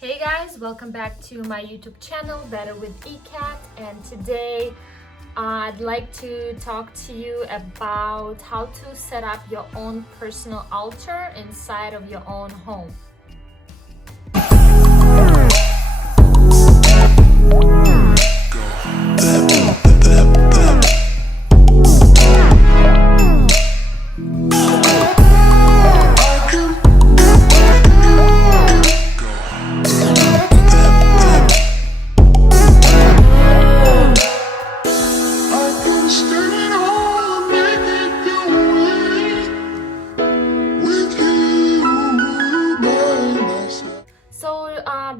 Hey guys, welcome back to my YouTube channel, Better with eCat, and today I'd like to talk to you about how to set up your own personal altar inside of your own home.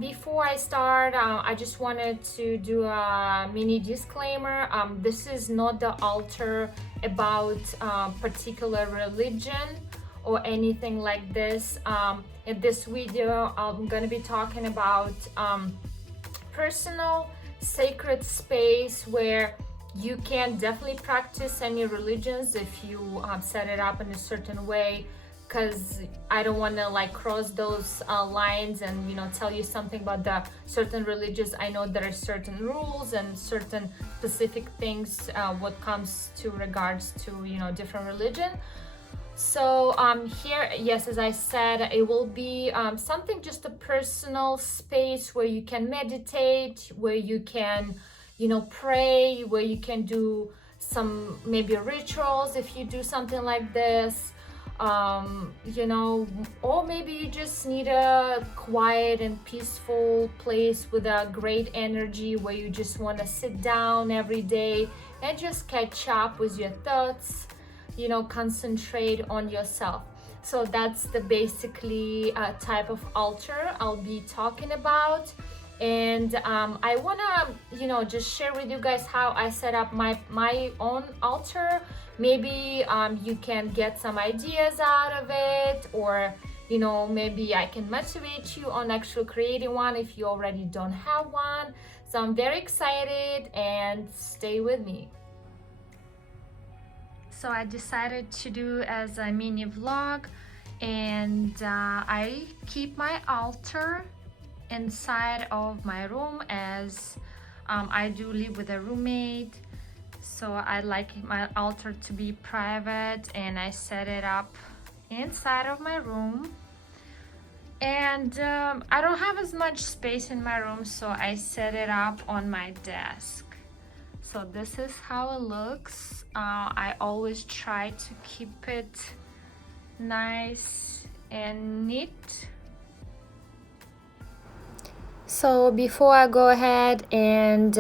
Before I start, I just wanted to do a mini disclaimer. This is not the altar about particular religion or anything like this. In this video, I'm going to be talking about personal sacred space where you can definitely practice any religions if you set it up in a certain way, because I don't want to like cross those lines and tell you something about the certain religions. I know there are certain rules and certain specific things what comes to regards to different religion. So here, yes, as I said, it will be something, just a personal space where you can meditate, where you can pray, where you can do some maybe rituals if you do something like this. Or maybe you just need a quiet and peaceful place with a great energy where you just want to sit down every day and just catch up with your thoughts, concentrate on yourself. So that's the basically type of altar I'll be talking about. And I wanna just share with you guys how I set up my own altar. Maybe you can get some ideas out of it, or maybe I can motivate you on actually creating one if you already don't have one. So I'm very excited, and stay with me. So I decided to do as a mini vlog, and I keep my altar inside of my room, as I do live with a roommate, so I like my altar to be private, and I set it up inside of my room. And I don't have as much space in my room, so I set it up on my desk. So this is how it looks. I always try to keep it nice and neat. So before I go ahead and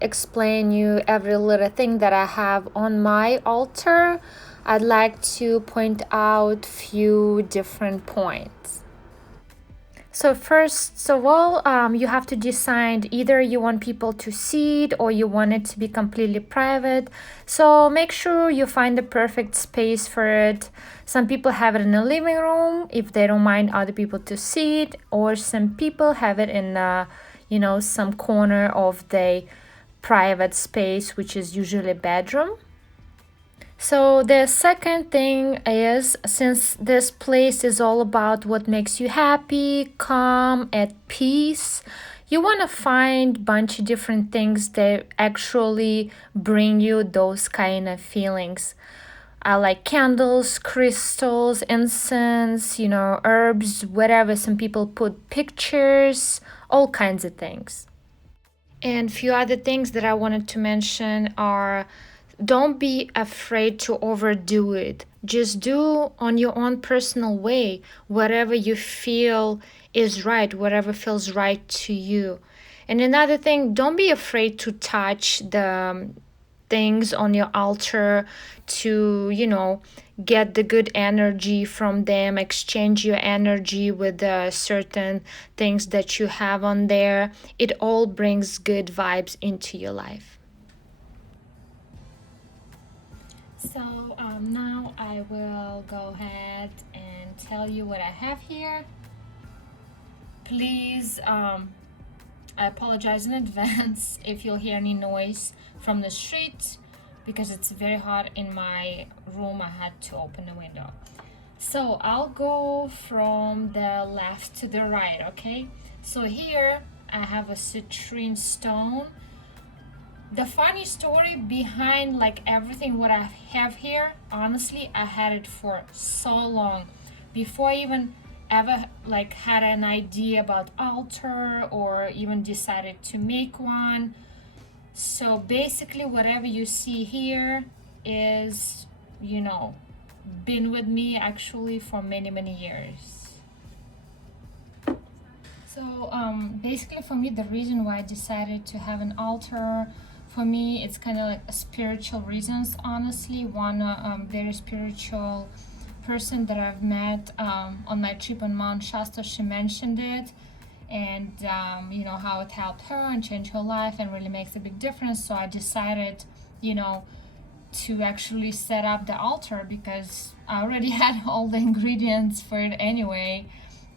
explain you every little thing that I have on my altar, I'd like to point out few different points. So first of all, you have to decide either you want people to see it or you want it to be completely private. So make sure you find the perfect space for it. Some people have it in the living room if they don't mind other people to see it, or some people have it in some corner of the private space, which is usually a bedroom. So the second thing is, since this place is all about what makes you happy, calm, at peace, you want to find a bunch of different things that actually bring you those kind of feelings. I like candles, crystals, incense, herbs, whatever. Some people put pictures, all kinds of things. And few other things that I wanted to mention are, don't be afraid to overdo it. Just do on your own personal way, whatever you feel is right, whatever feels right to you. And another thing, don't be afraid to touch the things on your altar to, get the good energy from them, exchange your energy with certain things that you have on there. It all brings good vibes into your life. So now I will go ahead and tell you what I have here. Please, I apologize in advance if you'll hear any noise from the street, because it's very hot in my room. I had to open the window. So I'll go from the left to the right, okay? So here I have a citrine stone. The funny story behind like everything what I have here, honestly, I had it for so long before I even ever like had an idea about altar or even decided to make one. So basically whatever you see here is, been with me actually for many years. So basically for me, the reason why I decided to have an altar, for me it's kind of like a spiritual reasons, honestly. One very spiritual person that I've met on my trip on Mount Shasta, she mentioned it, and how it helped her and changed her life and really makes a big difference. So I decided to actually set up the altar because I already had all the ingredients for it anyway.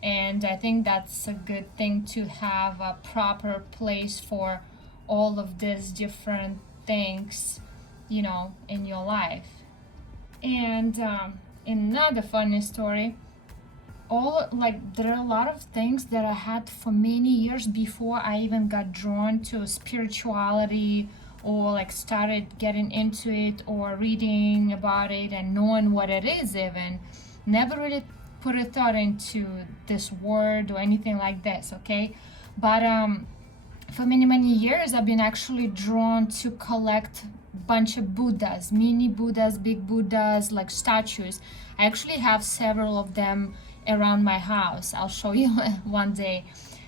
And I think that's a good thing to have a proper place for all of these different things, in your life. And another funny story, there are a lot of things that I had for many years before I even got drawn to spirituality or like started getting into it or reading about it and knowing what it is. Even never really put a thought into this word or anything like this, okay? But for many years I've been actually drawn to collect bunch of Buddhas, mini Buddhas, big Buddhas, like statues. I actually have several of them around my house. I'll show you one day.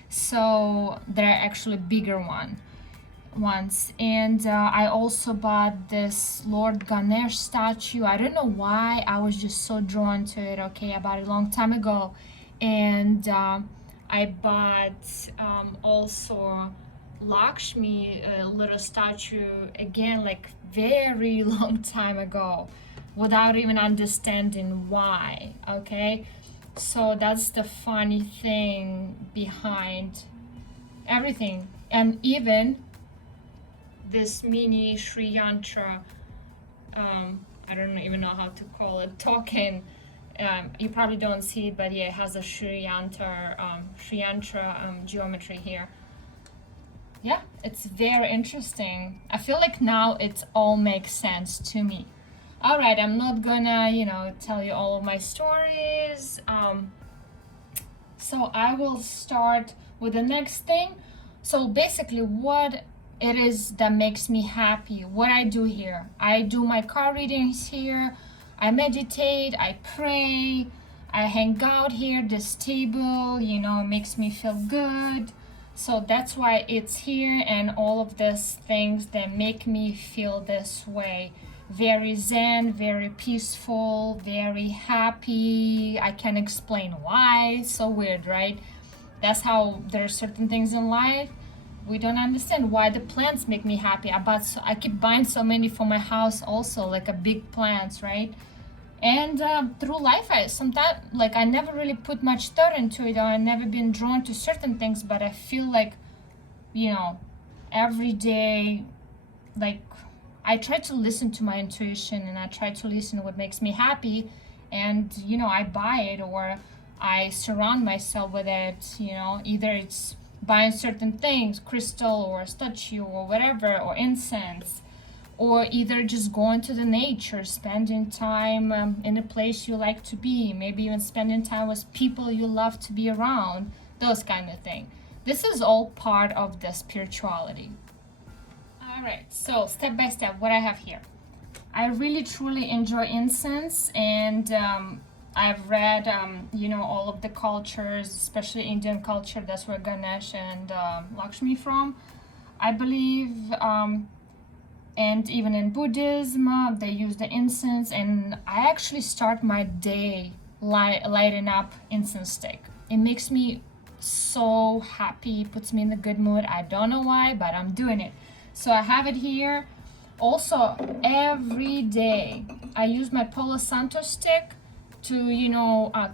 So they're actually bigger ones. And I also bought this Lord Ganesh statue. I don't know why, I was just so drawn to it. Okay, I bought it a long time ago. And I bought also Lakshmi, a little statue, again, like very long time ago, without even understanding why. Okay, so that's the funny thing behind everything. And even this mini Sri Yantra, I don't even know how to call it, token. You probably don't see it, but yeah, it has a Sri Yantra geometry here. Yeah, it's very interesting. I feel like now it all makes sense to me. All right, I'm not gonna, tell you all of my stories. So I will start with the next thing. So basically what it is that makes me happy, what I do here. I do my card readings here, I meditate, I pray, I hang out here, this table, it makes me feel good. So that's why it's here, and all of these things that make me feel this way. Very zen, very peaceful, very happy. I can't explain why. So weird, right? That's how there are certain things in life we don't understand why the plants make me happy. I keep buying so many for my house also, like a big plants, right? And through life, I sometimes I never really put much thought into it, or I never been drawn to certain things, but I feel like, every day, I try to listen to my intuition, and I try to listen to what makes me happy, and I buy it, or I surround myself with it. Either it's buying certain things, crystal or statue or whatever, or incense, or either just going to the nature, spending time in a place you like to be, maybe even spending time with people you love to be around, those kind of things. This is all part of the spirituality. All right, so step by step, what I have here. I really truly enjoy incense, and I've read, all of the cultures, especially Indian culture. That's where Ganesh and Lakshmi from, I believe. And even in Buddhism, they use the incense. And I actually start my day lighting up incense stick. It makes me so happy, puts me in a good mood. I don't know why, but I'm doing it. So I have it here. Also, every day I use my Palo Santo stick to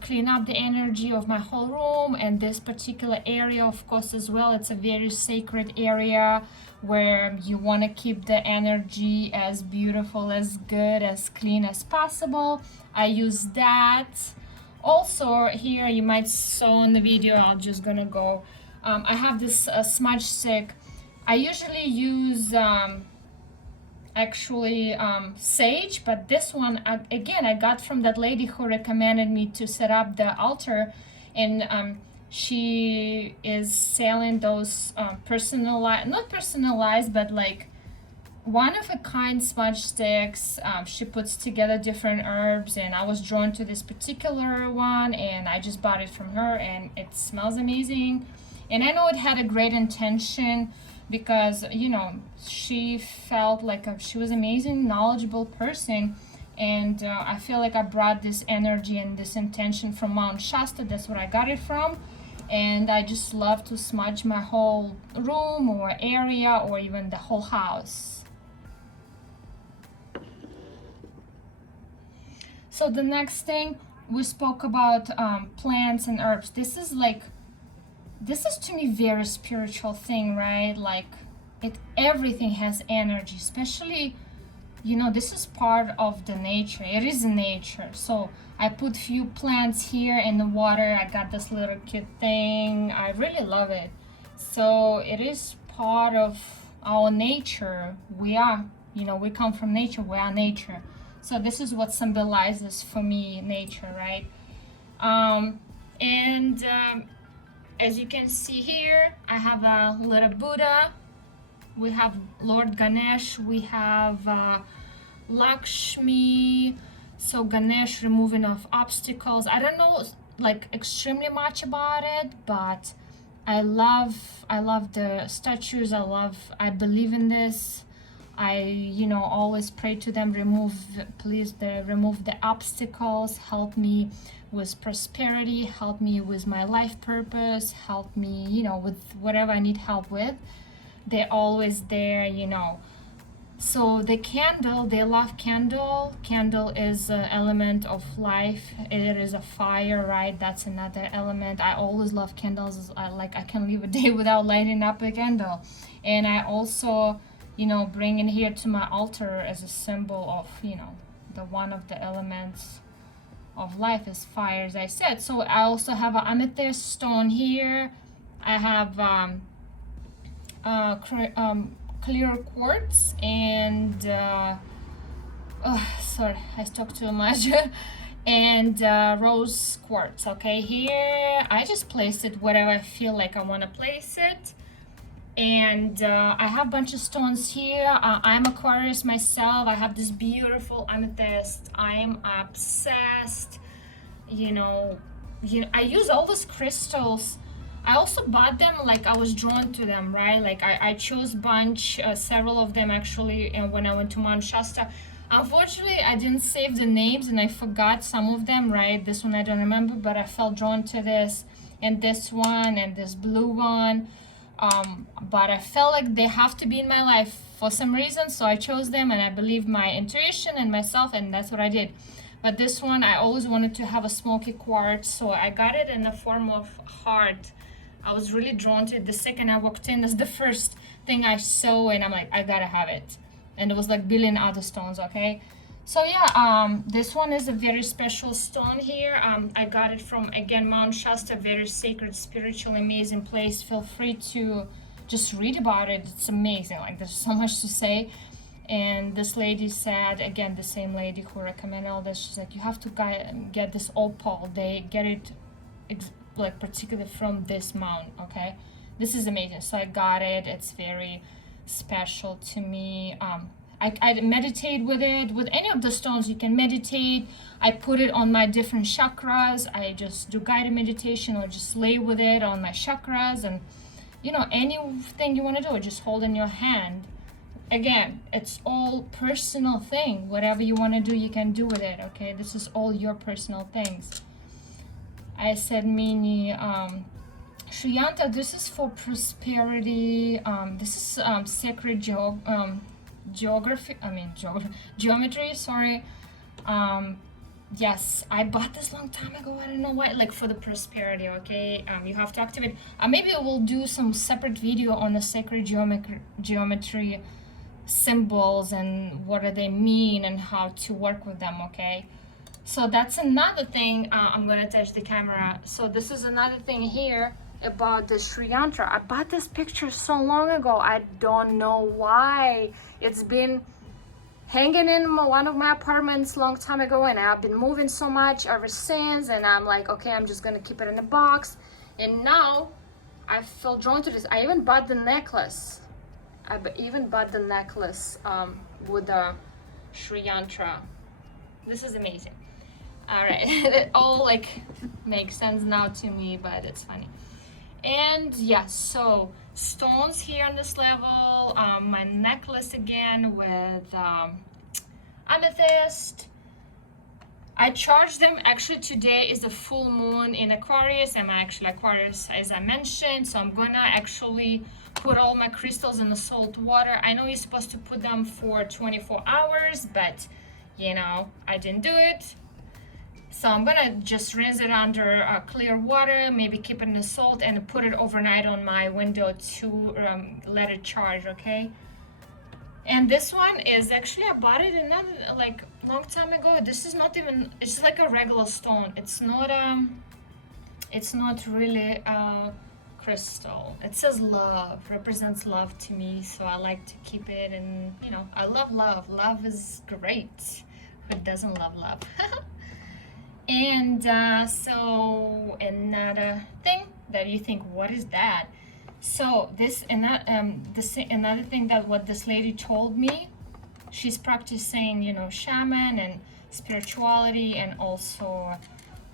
clean up the energy of my whole room, and this particular area, of course, as well. It's a very sacred area where you want to keep the energy as beautiful, as good, as clean as possible. I use that. Also here, you might saw in the video, I'm just gonna go I have this smudge stick. I usually use sage, but this one again I got from that lady who recommended me to set up the altar, and she is selling those personalized, not personalized, but like one of a kind smudge sticks. She puts together different herbs, and I was drawn to this particular one, and I just bought it from her, and it smells amazing. And I know it had a great intention, because you know, she felt like she was amazing, knowledgeable person, and I feel like I brought this energy and this intention from Mount Shasta. That's where I got it from, and I just love to smudge my whole room or area or even the whole house. So the next thing, we spoke about plants and herbs. This is to me very spiritual thing, right? Like everything has energy, especially, you know, this is part of the nature. It is nature. So I put few plants here in the water. I got this little cute thing. I really love it. So it is part of our nature. We are, you know, we come from nature. We are nature. So this is what symbolizes for me nature, right? As you can see here, I have a little Buddha. We have Lord Ganesh. We have Lakshmi. So Ganesh removing of obstacles. I don't know like extremely much about it, but I love the statues. I believe in this. I, you know, always pray to them, remove the obstacles, help me with prosperity, help me with my life purpose, help me, you know, with whatever I need help with. They're always there, you know. So the candle, they love candle. Candle is an element of life. It is a fire, right? That's another element. I always love candles. I can't live a day without lighting up a candle. And I also, you know, bring in here to my altar as a symbol of, you know, the one of the elements of life is fire, as I said. So I also have an amethyst stone here. I have clear quartz and sorry, I talked too much. And rose quartz. Okay, here I just place it wherever I feel like I want to place it. And I have a bunch of stones here. I'm Aquarius myself. I have this beautiful amethyst. I'm obsessed. You know, I use all these crystals. I also bought them, like I was drawn to them, right? Like I chose bunch, several of them actually, and when I went to Mount Shasta. Unfortunately, I didn't save the names and I forgot some of them, right? This one I don't remember, but I felt drawn to this and this one and this blue one. But I felt like they have to be in my life for some reason, so I chose them, and I believe my intuition and myself, and that's what I did. But this one, I always wanted to have a smoky quartz, so I got it in the form of heart. I was really drawn to it. The second I walked in, that's the first thing I saw, and I'm like, I gotta have it. And it was like billion other stones, okay? So yeah, this one is a very special stone here. I got it from, again, Mount Shasta, very sacred, spiritual, amazing place. Feel free to just read about it. It's amazing. Like, there's so much to say. And this lady said, again, the same lady who recommended all this, she's like, you have to get this opal. They get it like particularly from this mount, okay? This is amazing. So I got it. It's very special to me. I meditate with it. With any of the stones, you can meditate. I put it on my different chakras. I just do guided meditation or just lay with it on my chakras. And, you know, anything you want to do, just hold in your hand. Again, it's all personal thing. Whatever you want to do, you can do with it, okay? This is all your personal things. I said, Mini, Shriyanta, this is for prosperity. This is sacred geometry, sorry. Yes, I bought this long time ago. I don't know why, like for the prosperity, okay? You have to activate. Maybe we'll do some separate video on the sacred geometry symbols and what do they mean and how to work with them, okay? So that's another thing. I'm gonna touch the camera. So this is another thing here. about the Sri Yantra. I bought this picture so long ago. I don't know why. It's been hanging in one of my apartments long time ago, and I've been moving so much ever since, and I'm like, okay, I'm just gonna keep it in a box. And now I feel drawn to this. I even bought the necklace. With the Sri Yantra. This is amazing. All right, it all like makes sense now to me, but it's funny. And yeah, so stones here on this level, my necklace again with amethyst. I charged them. Actually, today is the full moon in Aquarius. I'm actually Aquarius, as I mentioned, so I'm gonna actually put all my crystals in the salt water. I know you're supposed to put them for 24 hours, but you know, I didn't do it. So I'm gonna just rinse it under clear water, maybe keep it in the salt, and put it overnight on my window to let it charge, okay? And this one is actually, I bought it another like long time ago. This is not even, it's like a regular stone. It's not really a crystal. It says love, represents love to me, so I like to keep it. And you know, I love love. Love is great. Who doesn't love love? And so another thing that you think, what is that? So this and that, another thing that what this lady told me, she's practicing, you know, shaman and spirituality, and also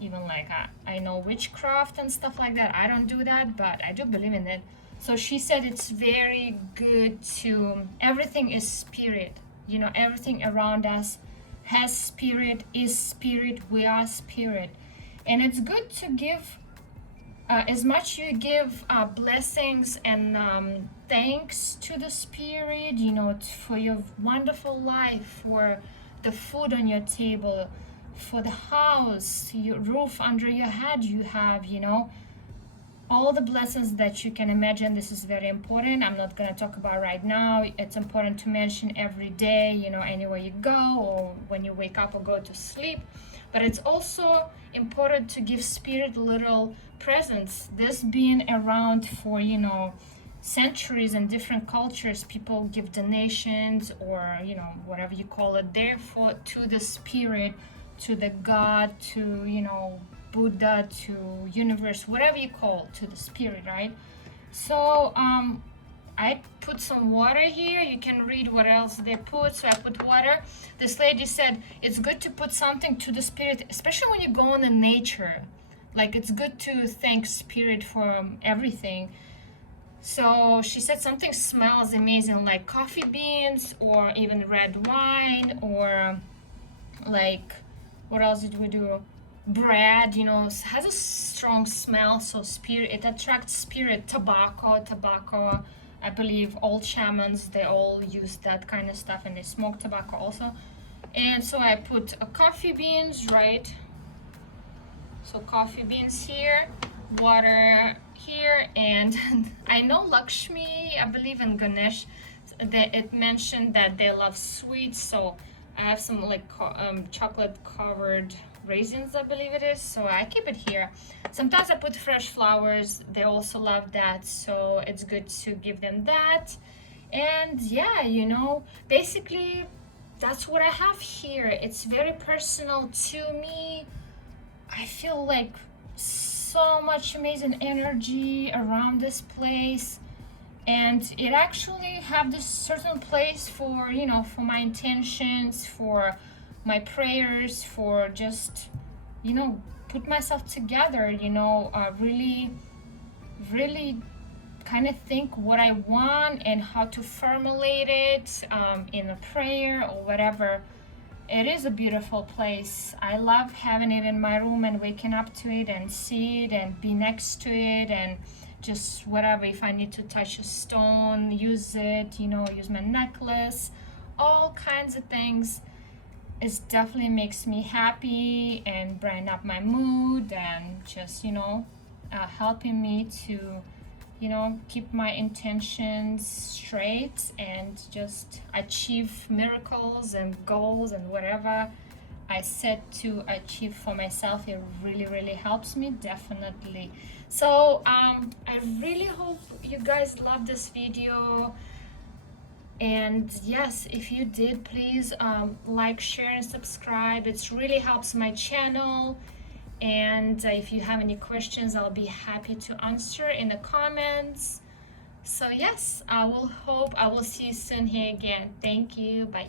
even like I know witchcraft and stuff like that. I don't do that, but I do believe in it. So she said it's very good to, everything is spirit, you know, everything around us has spirit, is spirit, we are spirit. And it's good to give, as much you give blessings and thanks to the spirit, you know, for your wonderful life, for the food on your table, for the house, your roof under your head you have, you know, all the blessings that you can imagine. This is very important. I'm not going to talk about right now. It's important to mention every day, you know, anywhere you go or when you wake up or go to sleep. But it's also important to give spirit little presents. This being around for, you know, centuries and different cultures, people give donations or, you know, whatever you call it, therefore to the spirit, to the God, to, you know, Buddha, to universe, whatever you call, to the spirit, right? So I put some water here. You can read what else they put. So I put water. This lady said it's good to put something to the spirit, especially when you go in the nature. Like, it's good to thank spirit for everything. So she said something smells amazing, like coffee beans or even red wine, or like, what else did we do? Bread, you know, has a strong smell, so spirit, it attracts spirit. Tobacco, I believe all shamans, they all use that kind of stuff, and they smoke tobacco also. And so I put coffee beans, right? So coffee beans here, water here, and I know Lakshmi, I believe in Ganesh, that it mentioned that they love sweets, so I have some like chocolate covered raisins, I believe it is, so I keep it here. Sometimes I put fresh flowers, they also love that, so it's good to give them that. And yeah, you know, basically that's what I have here. It's very personal to me. I feel like so much amazing energy around this place, and it actually have this certain place for, you know, for my intentions, for my prayers, for just, you know, put myself together, you know, really kind of think what I want and how to formulate it in a prayer or whatever. It is a beautiful place. I love having it in my room and waking up to it and see it and be next to it, and just whatever, if I need to touch a stone, use it, you know, use my necklace, all kinds of things. It definitely makes me happy and brighten up my mood, and just, you know, helping me to, you know, keep my intentions straight and just achieve miracles and goals and whatever I set to achieve for myself. It really helps me, definitely. So I really hope you guys love this video. And yes, if you did, please like, share, and subscribe. It really helps my channel. And if you have any questions, I'll be happy to answer in the comments. So yes, I will see you soon here again. Thank you. Bye.